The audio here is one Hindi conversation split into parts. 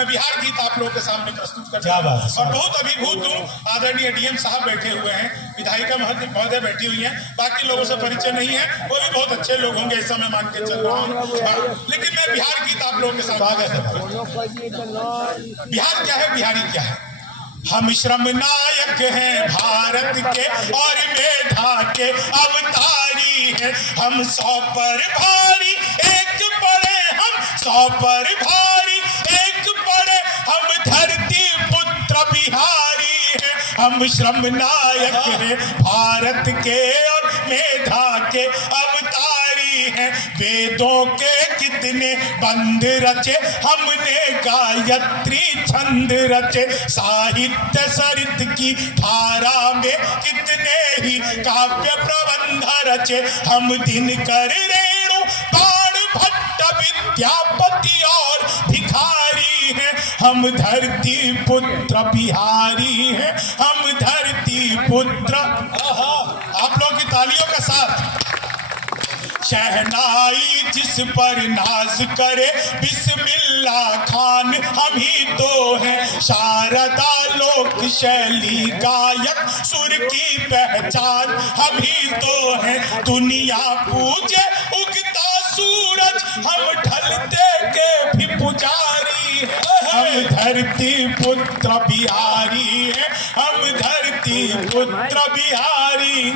मैं बिहार गीत आप लोगों के सामने प्रस्तुत करता हूं और बहुत अभिभूत हूँ। आदरणीय डीएम साहब बैठे हुए हैं, विधायिका महोदय बैठी हुई हैं, बाकी लोगों से परिचय नहीं है, वो भी बहुत अच्छे लोग होंगे ऐसा मैं मान के चल रहा हूँ। लेकिन मैं बिहार गीत आप लोगों के साथ बिहार क्या है, बिहारी क्या है। हम श्रम नायक हैं भारत के और मेधा के अवतारी हैं। हम 100 पर भारी एक पड़े, हम 100 पर भारी एक पड़े, हम धरती पुत्र बिहारी हैं। हम श्रम नायक हैं भारत के और मेधा के अवतारी हैं। वेदों के कितने बंद रचे, हमने गायत्री छंद रचे। साहित्य सरित की धारा में कितने ही काव्य प्रबंध रचे। हम दिनकर रेणु बाण भट्ट विद्यापति और भिखारी हैं। हम धरती पुत्र बिहारी हैं, हम धरती पुत्र। आप लोगों की तालियों के साथ शहनाई जिस पर नाज करे बिस्मिल्लाह खान हम ही तो हैं। शारदा लोक शैली गायक सुर की पहचान हम ही तो हैं। दुनिया पूजे उगता सूरज, हम ढलते के भी पुजारी हैं। हम धरती पुत्र बिहारी हैं, हम धरती पुत्र बिहारी।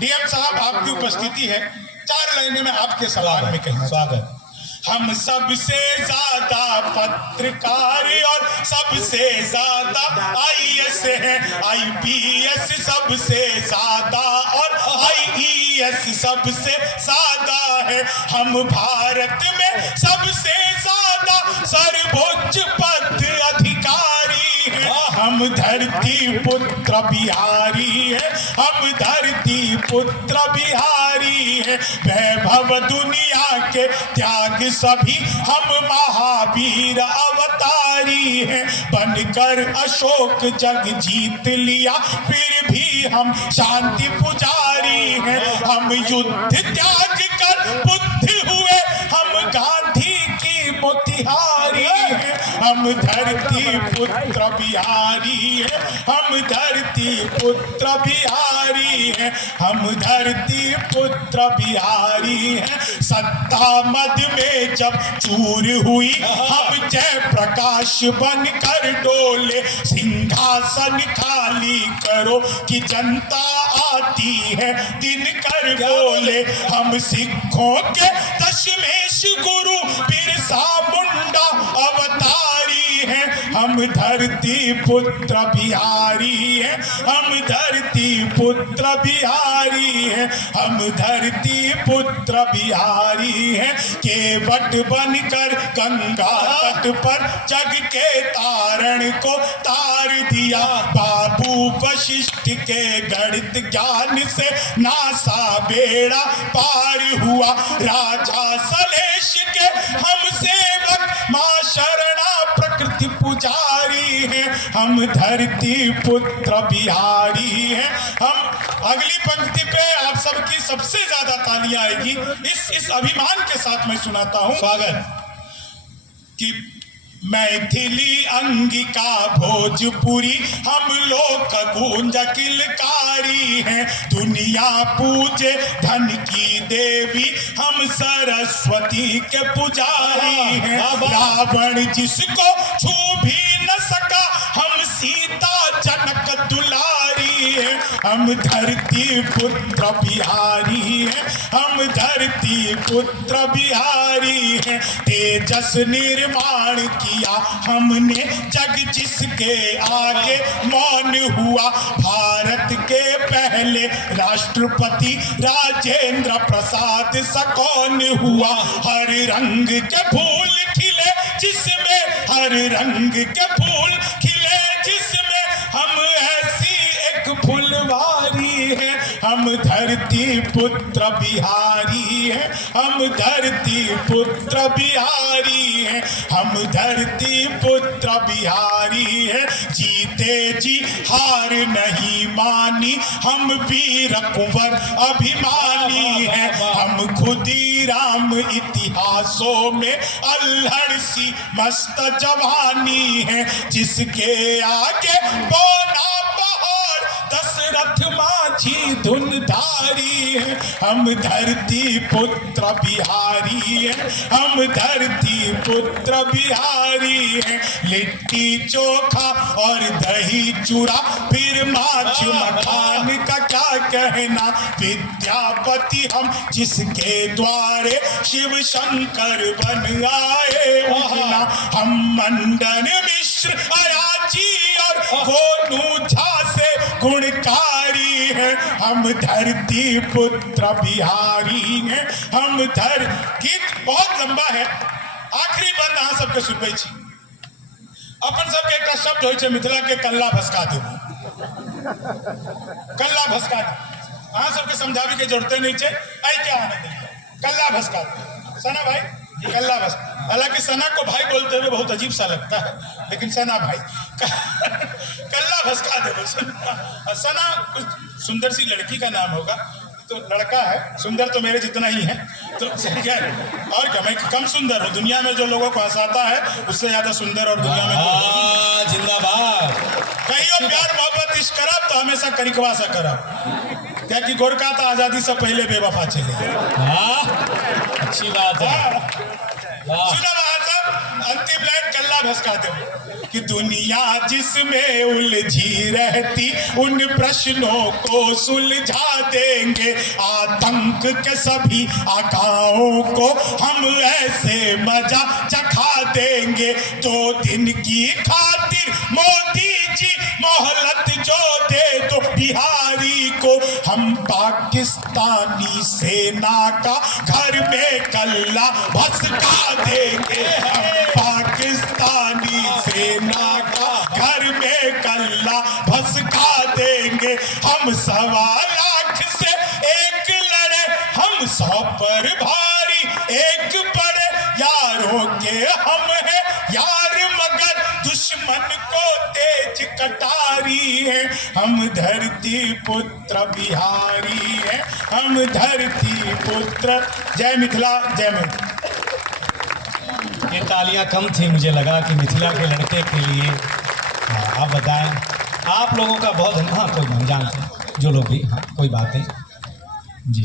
डीएम साहब आपकी उपस्थिति है, 4 लाइनें में आपके सवाल में कहना स्वागत। हम सबसे ज्यादा पत्रकार और सबसे ज्यादा आईएएस हैं। आईपीएस सबसे ज्यादा और आईईएस सबसे ज्यादा है। हम भारत में सबसे ज्यादा सर्वोच्च पद अधिकारी हैं। हम धरती पुत्र बिहारी हैं, हम धरती पुत्र बिहारी हैं। वैभव दुनिया के त्याग सभी, हम महावीर अवतारी हैं। बनकर अशोक जग जीत लिया, फिर भी हम शांति पुजारी हैं। हम युद्ध त्याग कर बुद्ध हुए, हम गांधी की मोतिहारी हैं। हम धरती पुत्र बिहारी हैं, हम धरती पुत्र बिहारी हैं। हम धरती पुत्र बिहारी हैं। सत्ता मद में जब चूर हुई, हम जय प्रकाश बनकर डोले। सिंहासन खाली करो कि जनता आती है दिनकर बोले। हम सिखों के दशमेश गुरु बिरसा मुंडा अवतारी हैं। हम धरती पुत्र बिहारी हैं, हम धरती पुत्र बिहारी हैं। हम धरती पुत्र बिहारी हैं। केवट बनकर गंगा तट पर जग के तारण को तार दिया। बाबू वशिष्ठ के गणित ज्ञान से नासा बेड़ा पार हुआ। राजा सलेश के हम सेवक, मां शरणा प्रकृति पुजारी हैं। हम धरती पुत्र बिहारी हैं। हम अगली पंक्ति पे आप सबकी सबसे ज्यादा तालियां आएगी। इस अभिमान के साथ मैं सुनाता हूं स्वागत कि मैथिली अंगिका भोजपुरी हम लोग गूंज किलकारी हैं। दुनिया पूजे धन की देवी, हम सरस्वती के पुजारी हैं। रावण जिसको छू भी न सका, हम सीता जनक दुलारी हैं। हम धरती पुत्र बिहारी हैं, हम धरती पुत्र बिहारी हैं। तेजस निर्माण किया हमने जग जिसके आगे मौन हुआ। भारत के पहले राष्ट्रपति राजेंद्र प्रसाद सकौन हुआ। हर रंग के फूल खिले जिसमें, हर रंग के फूल खिले जिसमें, हम ऐसी एक फुलवारी हैं। हम धरती पुत्र बिहारी हैं, हम धरती पुत्र बिहारी हैं। हम धरती पुत्र बिहारी हैं। जीते जी हार नहीं मानी, हम वीर कुंवर अभिमानी हैं, हम खुदीराम इतिहासों में अल्हड़ सी मस्त जवानी है, जिसके आगे बोना पहाड़ दशरथ माझी धुनधारी है, हम धरती पुत्र बिहारी है, हम धरती पुत्र बिहारी है, लिट्टी चोखा और दही चूड़ा फिर माछ मखान का क्या कहना, विद्यापति हम जिसके द्वारे शिव शंकर बन आए वहना, हम मंडन मिश्र अयाची और गोनू झा से गुणकारी है, हम धरती पुत्र बिहारी हैं, हम गीत बहुत लंबा है, आखिरी बंद अहाँ सबके सुनबै छी। अपन सबके एकटा शब्द होइ छै मिथिला के कल्ला भसका देबो, कल्ला भसका अहाँ सबके समझाबी के जरूरत नहीं है, आई क्या आनंद कल्ला भसका देबो। सना भाई कल्ला भस, हालांकि सना को भाई बोलते हुए बहुत अजीब सा लगता है, लेकिन सना भाई कल्ला भसका देबो। सना कुछ सुंदर सी लड़की का नाम होगा, तो लड़का है, सुंदर तो मेरे जितना ही है, तो क्या है? और क्या, मैं कम सुंदर हूँ? दुनिया में जो लोगों को हंसाता है उससे ज्यादा सुंदर और दुनिया में जिंदाबाद। कहियो प्यार मोहब्बत इश्क करब तो हमेशा करिकवा सा करब, क्या कि गोरका तो आजादी से पहले बेवफा चले। अच्छी बात है। सुना अंतिम लाइन कल्ला भसका दो कि दुनिया जिसमें उलझी रहती उन प्रश्नों को सुलझा देंगे, आतंक के सभी आकाओं को हम ऐसे मजा चखा देंगे, 2 दिन की खातिर मोदी जी मोहलत जो दे दो बिहारी को, हम पाकिस्तानी सेना का घर में कल्ला भसका देंगे, हम पाकिस्तानी सेना का घर में कल्ला भसका देंगे, हम 1.25 लाख से एक लड़े, हम 100 पर भारी एक पड़े, यारों के हम हैं यार मगर दुश्मन को तेज कटारी है, हम धरती पुत्र बिहारी है, हम धरती पुत्र। जय मिथिला, जय मिथिला। ये तालियां कम थी, मुझे लगा कि मिथिला के लड़के के लिए। आप बताएं, आप लोगों का बहुत हाँ कोई नहीं जानते जो लोग भी, हाँ कोई बात नहीं जी।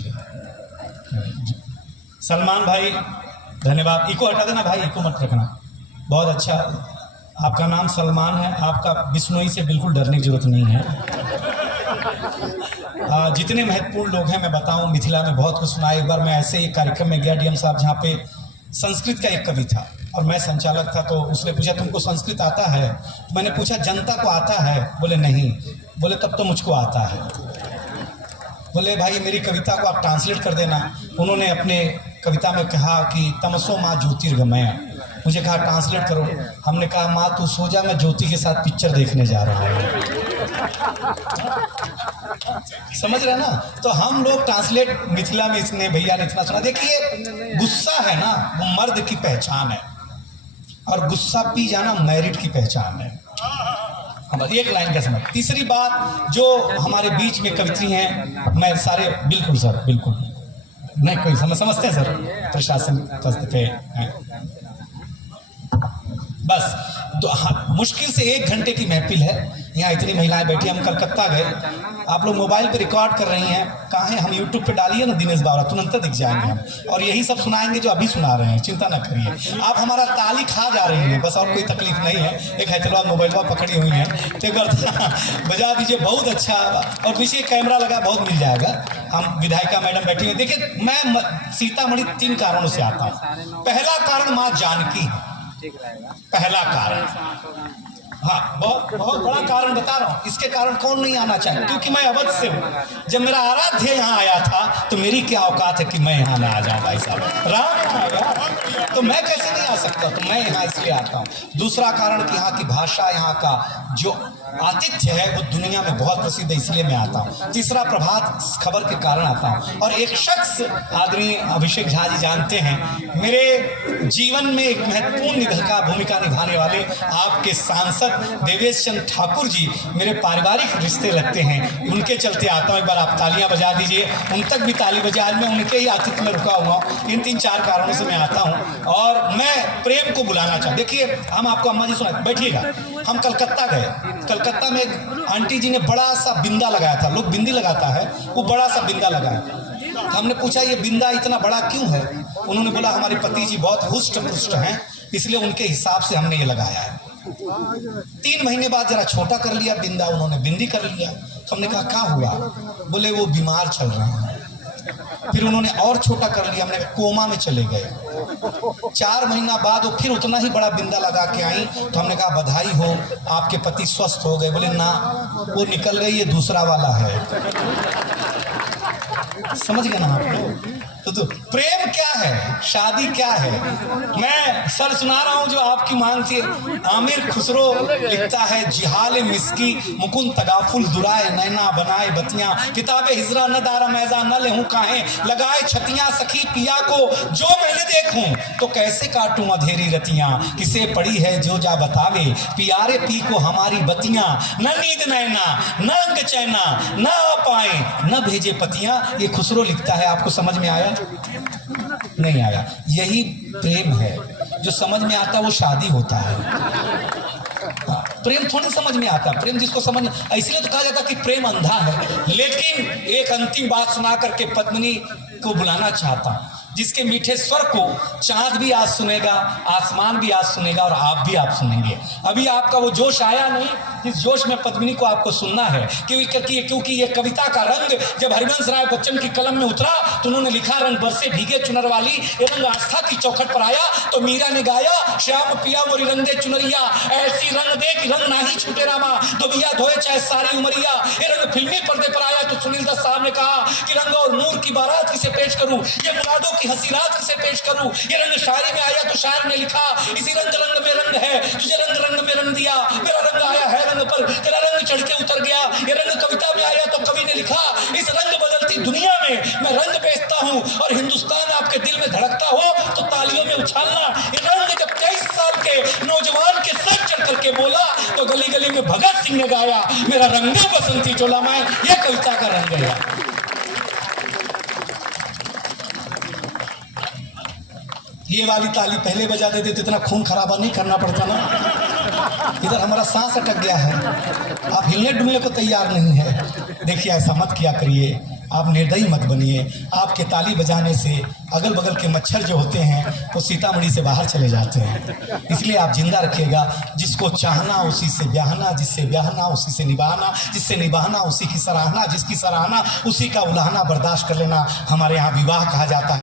सलमान भाई धन्यवाद। इको हटा देना भाई, इको मत रखना। बहुत अच्छा, आपका नाम सलमान है, आपका बिश्नोई से बिल्कुल डरने की जरूरत नहीं है। जितने महत्वपूर्ण लोग हैं मैं बताऊं, मिथिला में बहुत कुछ सुना। एक बार मैं ऐसे ही कार्यक्रम में गया डीएम साहब, जहाँ पे संस्कृत का एक कवि था और मैं संचालक था, तो उसने पूछा तुमको संस्कृत आता है? तो मैंने पूछा जनता को आता है? बोले नहीं। बोले तब तो मुझको आता है। बोले भाई मेरी कविता को आप ट्रांसलेट कर देना। उन्होंने अपने कविता में कहा कि तमसो माँ ज्योतिर्गमय, मुझे कहा ट्रांसलेट करो। हमने कहा माँ तू सो जा, मैं ज्योति के साथ पिक्चर देखने जा रहा हूँ। समझ रहे ना? तो हम लोग ट्रांसलेट मिथिला में, इसने भैया ने इतना सुना। देखिए गुस्सा है ना, वो मर्द की पहचान है, और गुस्सा पी जाना मैरिट की पहचान है। एक लाइन का समझ। तीसरी बात, जो हमारे बीच में कवित्री हैं, मैं सारे बिल्कुल सर बिल्कुल नहीं, कोई समझते हैं सर, प्रशासन पे बस मुश्किल से 1 घंटे की महफिल है, यहाँ इतनी महिलाएं बैठी। हम कलकत्ता गए, आप लोग मोबाइल पे रिकॉर्ड कर रही हैं, कहाँ है? हम यूट्यूब पे डालिए ना दिनेश बावरा, तुरंत दिख जाएंगे हम, और यही सब सुनाएंगे जो अभी सुना रहे हैं। चिंता ना करिए, आप हमारा ताली खा जा रही हैं, बस और कोई तकलीफ नहीं है। एक हैदराबाद मोबाइल पकड़ी हुई है, तो बजा दीजिए। बहुत अच्छा, और पीछे कैमरा लगा, बहुत मिल जाएगा। हम विधायिका मैडम बैठी हैं। देखिए मैं सीतामढ़ी 3 कारणों से आता हूँ। पहला कारण माँ जानकी है, पहला कारण। हाँ, बहुत बड़ा कारण बता रहा हूँ। इसके कारण कौन नहीं आना चाहे, क्योंकि मैं अवध से हूँ। जब मेरा आराध्य यहाँ आया था तो मेरी क्या औकात है कि मैं यहाँ ना आ जाऊँ? भाई साहब राम आएगा तो मैं कैसे नहीं आ सकता? तो मैं यहाँ इसलिए आता हूँ। दूसरा कारण कि यहाँ की भाषा, यहाँ का जो आतिथ्य है वो दुनिया में बहुत प्रसिद्ध है, इसलिए मैं आता हूँ। तीसरा, प्रभात खबर के कारण आता हूँ। और एक शख्स आदरणीय अभिषेक झा जी जानते हैं, मेरे जीवन में एक महत्वपूर्ण का भूमिका निभाने वाले आपके सांसद देवेश चंद्र ठाकुर जी मेरे पारिवारिक रिश्ते लगते हैं, उनके चलते आता हूँ। एक बार आप तालियां बजा दीजिए, उन तक भी ताली बजा। आज मैं उनके ही आतिथ्य में रुका हुआ हूँ। इन 3-4 कारणों से मैं आता हूँ और मैं प्रेम को बुलाना चाहता। देखिए, हम आपको अम्मा जी सुना, बैठिएगा। हम कलकत्ता गए। कलकत्ता में एक आंटी जी ने बड़ा सा बिंदा लगाया था, लोग बिंदी लगाता है, वो बड़ा सा बिंदा लगाया। तो हमने पूछा ये बिंदा इतना बड़ा क्यों है? उन्होंने बोला हमारे पति जी बहुत हुष्ट पुष्ट हैं, इसलिए उनके हिसाब से हमने ये लगाया है। 3 महीने बाद जरा छोटा कर लिया बिंदा, उन्होंने बिंदी कर लिया। तो हमने कहा क्या हुआ? बोले वो बीमार चल रहे हैं। फिर उन्होंने और छोटा कर लिया, हमने कहा कोमा में चले गए। 4 महीना बाद वो फिर उतना ही बड़ा बिंदा लगा के आई। तो हमने कहा बधाई हो, आपके पति स्वस्थ हो गए। बोले ना, वो निकल गई, ये दूसरा वाला है। समझ गए ना आप लोग? तो प्रेम क्या है, शादी क्या है? मैं सर सुना रहा हूं जो आपकी मांग थी। आमिर खुसरो लिखता है, जिहाल मिस्की मुकुंद तगाफुल दुराए नैना बनाए बतियां, किताबे हिजरा न दारा मैजा न लेहूं काहे, लगाए छतियां सखी पिया को जो मैंने देखूं, तो कैसे काटूं अधेरी रतियां, किसे पड़ी है जो जा बतावे, पियारे पी को हमारी बतियां, न नींद नैना न अंग चैना न आ पाए न भेजे पतियां। ये खुसरो लिखता है। आपको समझ में आया? नहीं आया। यही प्रेम है। जो समझ में आता वो शादी होता है। प्रेम थोड़ी समझ में आता। प्रेम जिसको समझ, इसलिए तो कहा जाता कि प्रेम अंधा है। लेकिन एक अंतिम बात सुना करके पत्नी को बुलाना चाहता हूं, जिसके मीठे स्वर को चांद भी आज सुनेगा, आसमान भी आज सुनेगा और आप भी आप सुनेंगे। अभी आपका वो जोश आया नहीं जिस जोश में पद्मिनी को आपको सुनना है, क्योंकि ये कविता का रंग जब हरिवंश राय बच्चन की कलम में उतरा तो उन्होंने लिखा, रंग बरसे भीगे चुनर वाली, ये रंग आस्था की चौखट पर आया। तो मीरा ने गाया, श्याम पिया मोरी रंगे चुनरिया, ऐसी रंग दे कि रंग नाही छूटे रामा, धोबिया धोए चाहे सारी उमरिया। ये रंग फिल्मी पर्दे पर आया तो सुनील दत्त साहब ने कहा कि रंग और नूर की बारात किसे पेश करूं, ये मुरादों की हंसी रात किसे पेश करूं। ये रंग शायरी में आया तो शायर ने लिखा, इसी रंग रंग में रंग है, तुझे रंग रंग में रंग दिया, मेरा रंग आया है रंग पर, तेरा रंग चढ़ के उतर गया। ये रंग कविता में आया तो कवि ने लिखा, इस रंग बदलती दुनिया में मैं रंग बेचता हूं, और हिंदुस्तान आपके दिल में धड़कता हो तो तालियों में उछालना। ये रंग जब 23 साल के नौजवान के सर चढ़ करके बोला तो गली गली में भगत सिंह ने गाया, मेरा रंगे बसंती चोला मैं। ये कविता का रंग है। ये वाली ताली पहले बजा देते तो इतना खून खराबा नहीं करना पड़ता ना। इधर हमारा सांस अटक गया है, आप हिलने डुलने को तैयार नहीं है। देखिए, ऐसा मत किया करिए, आप निर्दयी मत बनिए। आपके ताली बजाने से अगल बगल के मच्छर जो होते हैं वो सीतामढ़ी से बाहर चले जाते हैं। इसलिए आप जिंदा रखिएगा। जिसको चाहना उसी से ब्याहना, जिससे ब्याहना उसी से निभाना, जिससे निभाना उसी की सराहना, जिसकी सराहना उसी का उलाहना बर्दाश्त कर लेना। हमारे यहाँ विवाह कहा जाता है।